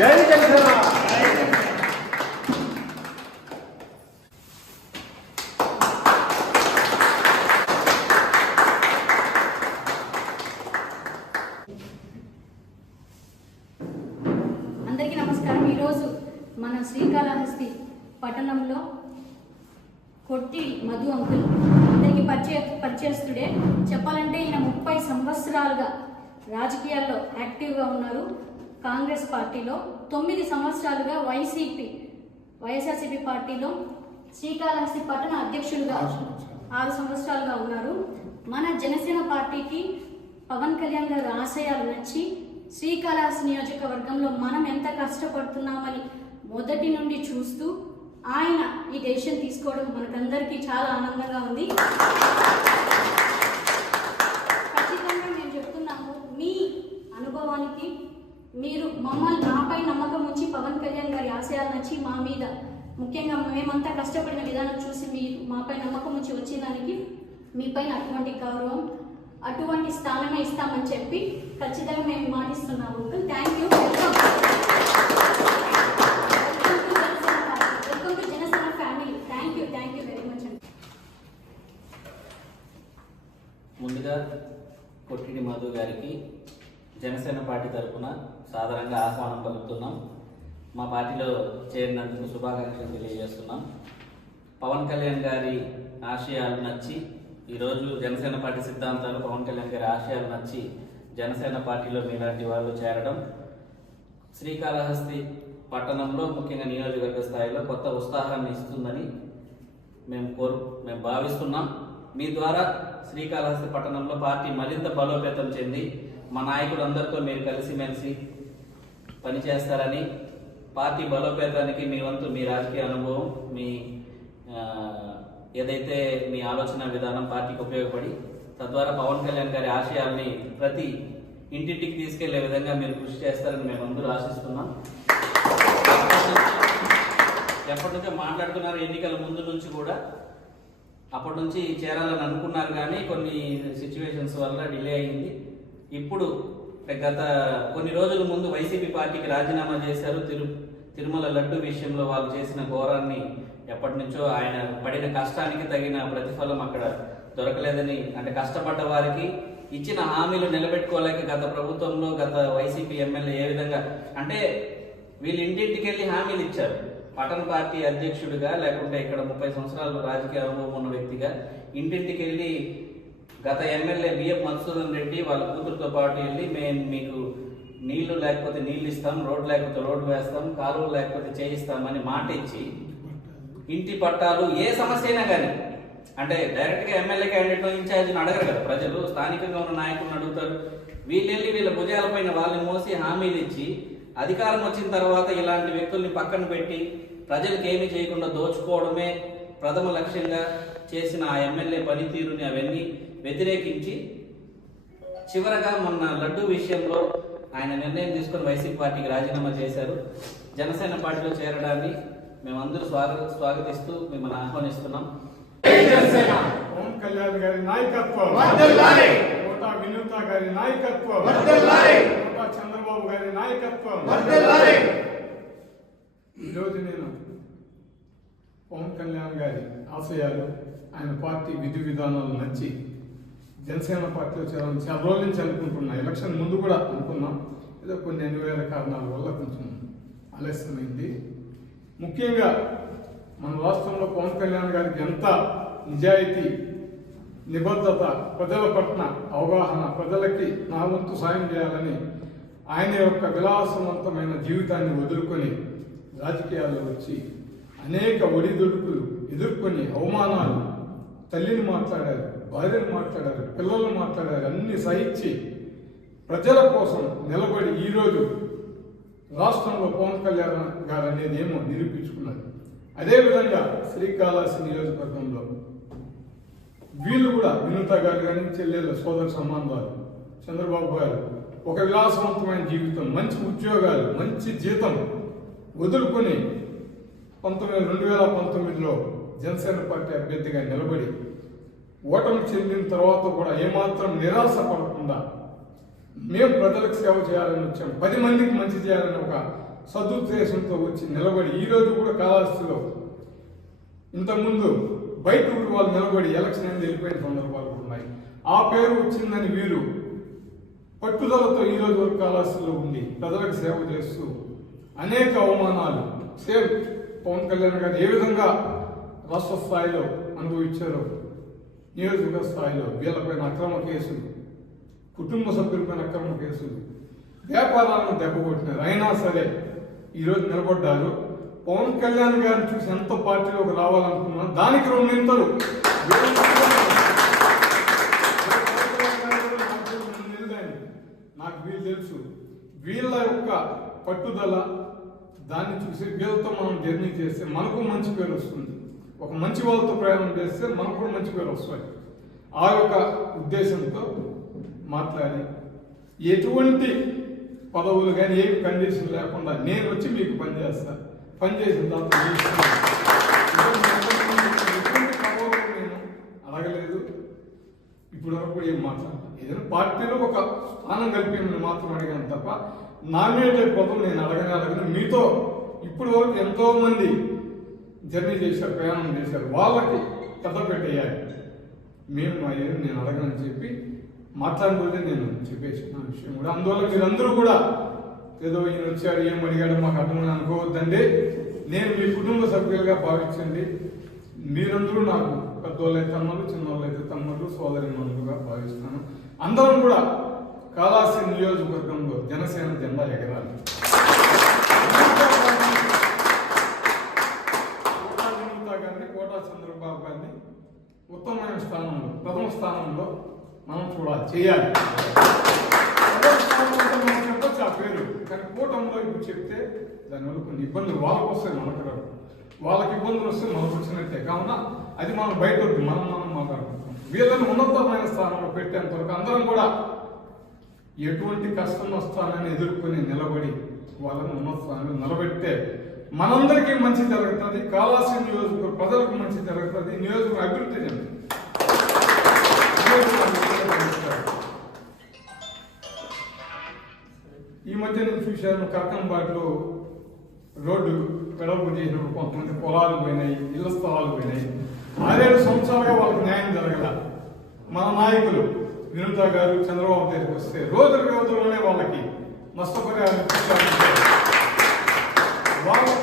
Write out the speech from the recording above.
జై జనసేన. అందరికీ నమస్కారం. ఈరోజు మన శ్రీకాళహస్తి పట్టణంలో కొట్టి మధు అంకుల్ అందరికీ పరిచయస్తుడే. చెప్పాలంటే ఈయన 30 సంవత్సరాలుగా రాజకీయాల్లో యాక్టివ్గా ఉన్నారు. కాంగ్రెస్ పార్టీలో 9 సంవత్సరాలుగా వైఎస్ఆర్సీపీ పార్టీలో శ్రీకాళహస్తి పట్టణ అధ్యక్షులుగా 6 సంవత్సరాలుగా ఉన్నారు. మన జనసేన పార్టీకి పవన్ కళ్యాణ్ గారి ఆశయాలు నచ్చి శ్రీకాళహస్తి నియోజకవర్గంలో మనం ఎంత కష్టపడుతున్నామని మొదటి నుండి చూస్తూ ఆయన ఈ డెసిషన్ తీసుకోవడం మనకందరికీ చాలా ఆనందంగా ఉంది. ఖచ్చితంగా మేము చెప్తున్నాము, మీ అనుభవానికి మీరు నాపై నమ్మకం ఉంచి పవన్ కళ్యాణ్ గారి ఆశయాలు నచ్చి మా మీద ముఖ్యంగా మేమంతా కష్టపడిన విధానం చూసి మీరు మాపై నమ్మకం ఉంచి వచ్చేదానికి మీపైన అటువంటి గౌరవం, అటువంటి స్థానమే ఇస్తామని చెప్పి ఖచ్చితంగా మేము మాటిస్తున్నాము. Thank you. Welcome to Janasena family. Thank you very much అండి. ముందుగా కొట్టిడి మధు గారికి జనసేన పార్టీ తరఫున సాధారణంగా ఆహ్వానం పలుకుతున్నాం. మా పార్టీలో చేరినందుకు శుభాకాంక్షలు తెలియజేస్తున్నాం. పవన్ కళ్యాణ్ గారి ఆశయాలు నచ్చి ఈరోజు జనసేన పార్టీ సిద్ధాంతాలు, పవన్ కళ్యాణ్ గారి ఆశయాలు నచ్చి జనసేన పార్టీలో మీలాంటి వాళ్ళు చేరడం శ్రీకాళహస్తి పట్టణంలో ముఖ్యంగా నియోజకవర్గ స్థాయిలో కొత్త ఉత్సాహాన్ని ఇస్తుందని మేము భావిస్తున్నాం. మీ ద్వారా శ్రీకాళహస్తి పట్టణంలో పార్టీ మరింత బలోపేతం చెంది మా నాయకులందరితో మీరు కలిసిమెలిసి పనిచేస్తారని, పార్టీ బలోపేతానికి మీ వంతు మీ రాజకీయ అనుభవం, మీ ఏదైతే మీ ఆలోచన విధానం పార్టీకి ఉపయోగపడి తద్వారా పవన్ కళ్యాణ్ గారి ఆశయాల్ని ప్రతి ఇంటింటికి తీసుకెళ్లే విధంగా మీరు కృషి చేస్తారని మేము అందరూ ఆశిస్తున్నాం. ఎప్పటి నుంచో మాట్లాడుతున్నారు, ఎన్నికల ముందు నుంచి కూడా. అప్పటి నుంచి చేరాలని అనుకున్నారు కానీ కొన్ని సిచ్యువేషన్స్ వల్ల డిలే అయింది. ఇప్పుడు గత కొన్ని రోజుల ముందు వైసీపీ పార్టీకి రాజీనామా చేశారు. తిరుమల లడ్డు విషయంలో వాళ్ళు చేసిన ఘోరాన్ని ఎప్పటి నుంచో ఆయన పడిన కష్టానికి తగిన ప్రతిఫలం అక్కడ దొరకలేదని, అంటే కష్టపడ్డ వారికి ఇచ్చిన హామీలు నిలబెట్టుకోలేక గత ప్రభుత్వంలో గత వైసీపీ ఎమ్మెల్యే ఏ విధంగా అంటే వీళ్ళు ఇంటింటికి వెళ్ళి హామీలు ఇచ్చారు. పట్టణ పార్టీ అధ్యక్షుడిగా లేకుంటే ఇక్కడ 30 సంవత్సరాలు రాజకీయ అనుభవం ఉన్న వ్యక్తిగా ఇంటింటికి వెళ్ళి గత ఎమ్మెల్యే బిఎఫ్ మధుసూదన్ రెడ్డి వాళ్ళ కూతురుతో పాటు వెళ్ళి మేము మీకు నీళ్లు లేకపోతే నీళ్ళు ఇస్తాం, రోడ్డు లేకపోతే రోడ్డు వేస్తాం, కాలువలు లేకపోతే చేయిస్తామని మాట ఇచ్చి ఇంటి పట్టాలు ఏ సమస్య అయినా కానీ అంటే డైరెక్ట్గా ఎమ్మెల్యే క్యాండిడేట్ ఇన్ఛార్జిని అడగరు కదా ప్రజలు, స్థానికంగా ఉన్న నాయకులను అడుగుతారు. వీళ్ళెళ్ళి వీళ్ళ భుజాలపైన వాళ్ళని మోసి హామీలు ఇచ్చి అధికారం వచ్చిన తర్వాత ఇలాంటి వ్యక్తుల్ని పక్కన పెట్టి ప్రజలకు ఏమీ చేయకుండా దోచుకోవడమే ప్రథమ లక్ష్యంగా చేసిన ఆ ఎమ్మెల్యే పనితీరుని అవన్నీ వ్యతిరేకించి చివరగా మొన్న లడ్డు విషయంలో ఆయన నిర్ణయం తీసుకొని వైసీపీ పార్టీకి రాజీనామా చేశారు. జనసేన పార్టీలో చేరడాన్ని మేమందరూ స్వాగతిస్తూ మిమ్మల్ని ఆహ్వానిస్తున్నాం. పవన్ కళ్యాణ్ గారి నాయకత్వం, కోటా వినూత గారి నాయకత్వం, కోటా చంద్రబాబు గారి నాయకత్వం. ఈరోజు నేను పవన్ కళ్యాణ్ గారి ఆశయాలు, ఆయన పార్టీ విధి విధానాలు నచ్చి జనసేన పార్టీలో చేరాలని చాలా రోజుల నుంచి అనుకుంటున్నా. ఎలక్షన్ ముందు కూడా అనుకున్నాం, ఏదో కొన్ని అనివార్య కారణాల వల్ల కొంచెం ఆలస్యమైంది. ముఖ్యంగా మన రాష్ట్రంలో పవన్ కళ్యాణ్ గారికి ఎంత నిజాయితీ, నిబద్ధత, ప్రజల పట్ల అవగాహన, ప్రజలకి నా వంతు సాయం చేయాలని ఆయన యొక్క విలాసవంతమైన జీవితాన్ని వదులుకొని రాజకీయాల్లో వచ్చి అనేక ఒడిదుడుకులు ఎదుర్కొని అవమానాలు, తల్లిని మాట్లాడారు, భార్యను మాట్లాడారు, పిల్లలను మాట్లాడారు, అన్ని సహించి ప్రజల కోసం నిలబడి ఈరోజు రాష్ట్రంలో పవన్ కళ్యాణ్ గారు అనేది ఏమో నిరూపించుకున్నారు. అదేవిధంగా శ్రీకాళహస్తి నియోజకవర్గంలో వీళ్ళు కూడా వినూత గారు కానీ చెల్లెళ్ళ సోదర సంబంధాలు, చంద్రబాబు గారు ఒక విలాసవంతమైన జీవితం, మంచి ఉద్యోగాలు, మంచి జీతం వదులుకొని 2019లో జనసేన పార్టీ అభ్యర్థిగా నిలబడి ఓటమి చెందిన తర్వాత కూడా ఏమాత్రం నిరాశ పడకుండా మేము ప్రజలకు సేవ చేయాలని వచ్చాం, 10 మందికి మంచి చేయాలని ఒక సదుద్దేశంతో వచ్చి నిలబడి ఈరోజు కూడా కాళహస్తిలో ఇంతకుముందు బయట ఊరు వాళ్ళు నిలబడి ఎలక్షన్ అనేది వెళ్ళిపోయిన సందర్భాలు కూడా ఉన్నాయి. ఆ పేరు వచ్చిందని వీరు పట్టుదలతో ఈ రోజు వరకు కాళహస్తిలో ఉండి ప్రజలకు సేవ చేస్తూ అనేక అవమానాలు సేవ్ పవన్ కళ్యాణ్ గారు ఏ విధంగా రాష్ట్ర స్థాయిలో అనుభవించారో నియోజకవర్గ స్థాయిలో వీళ్ళపైన అక్రమ కేసులు, కుటుంబ సభ్యులపైన అక్రమ కేసులు, వ్యాపారాలను దెబ్బకొట్టినారు. అయినా సరే ఈరోజు నిలబడ్డారు. పవన్ కళ్యాణ్ గారిని చూసి ఎంత పార్టీలోకి రావాలనుకున్నాను దానికి 2 నింతలు నాకు వీళ్ళు తెలుసు. వీళ్ళ యొక్క పట్టుదల దాన్ని చూసి వీళ్ళతో మనం జర్నీ చేస్తే మనకు మంచి పేరు వస్తుంది. ఒక మంచి వాళ్ళతో ప్రయాణం చేస్తే మనకు కూడా మంచి పేరు వస్తుంది. ఆ యొక్క ఉద్దేశంతో మాట్లాడి ఎటువంటి పదవులు కానీ ఏ కండిషన్ లేకుండా నేను వచ్చి మీకు పనిచేస్తాను, పనిచేసిన తర్వాత ఎటువంటి పదవులు నేను అడగలేదు. ఇప్పుడు వరకు ఏం మాట్లాడలేదు. ఏదైనా పార్టీలో ఒక స్థానం కలిపేమని మాత్రం అడిగాను తప్ప నామినేటెడ్ పదవులు నేను అడగను. మీతో ఇప్పుడు వరకు ఎంతో మంది జర్నీ చేశారు, ప్రయాణం చేశారు, వాళ్ళకి కథ పెట్టేయాలి. మేము నేను అడగనని చెప్పి మాట్లాడిన రోజే నేను చెప్పేసిన విషయం కూడా. అందువల్ల మీరందరూ కూడా ఏదో ఈయన వచ్చాడు ఏం అడిగాడు మాకు అర్థమని అనుకోవద్దండి. నేను మీ కుటుంబ సభ్యులుగా భావించండి. మీరందరూ నాకు పెద్దవాళ్ళైతే తమ్ముళ్ళు, చిన్నవాళ్ళైతే తమ్ముళ్ళు, సోదరిమణులుగా భావిస్తున్నాను. అందరం కూడా కాళహస్తి నియోజకవర్గంలో జనసేన జెండా ఎగరాలి. కోటా చంద్రబాబు గారిని ఉత్తమమైన స్థానంలో, ప్రథమ స్థానంలో మనం చూడాలి, చేయాలి. చెప్పచ్చు ఆ పేరు, కానీ కూటమిలో ఇప్పుడు చెప్తే దానివల్ల కొన్ని ఇబ్బందులు వాళ్ళకు వస్తాయి, మనకు రావు. వాళ్ళకి ఇబ్బందులు వస్తే మనకు వచ్చినట్టే. కావున అది మనం బయట మనం మాట్లాడుకుంటాం. వీళ్ళని ఉన్నతమైన స్థానంలో పెట్టేంత వరకు అందరం కూడా ఎటువంటి కష్టం నష్టాలని ఎదుర్కొని నిలబడి వాళ్ళని ఉన్నత స్థానంలో నిలబెట్టే మనందరికీ మంచి జరుగుతుంది. కాళహస్తి నియోజకవర్గ ప్రజలకు మంచి జరుగుతుంది. నియోజకవర్గ అభివృద్ధి చెందుతుంది. ఈ మధ్య నేను చూశాను, కర్కంబాట్లో రోడ్డు వెడల్పు చేసినప్పుడు కొంతమంది పొలాలు పోయినాయి, ఇళ్ల స్థలాలు పోయినాయి. 6-7 సంవత్సరాలుగా వాళ్ళకి న్యాయం జరగల. మన నాయకులు వినుత గారు చంద్రబాబు దగ్గరికి వస్తే రోజుల వ్యవధిలోనే వాళ్ళకి నష్టపరిహారం వాళ్ళకి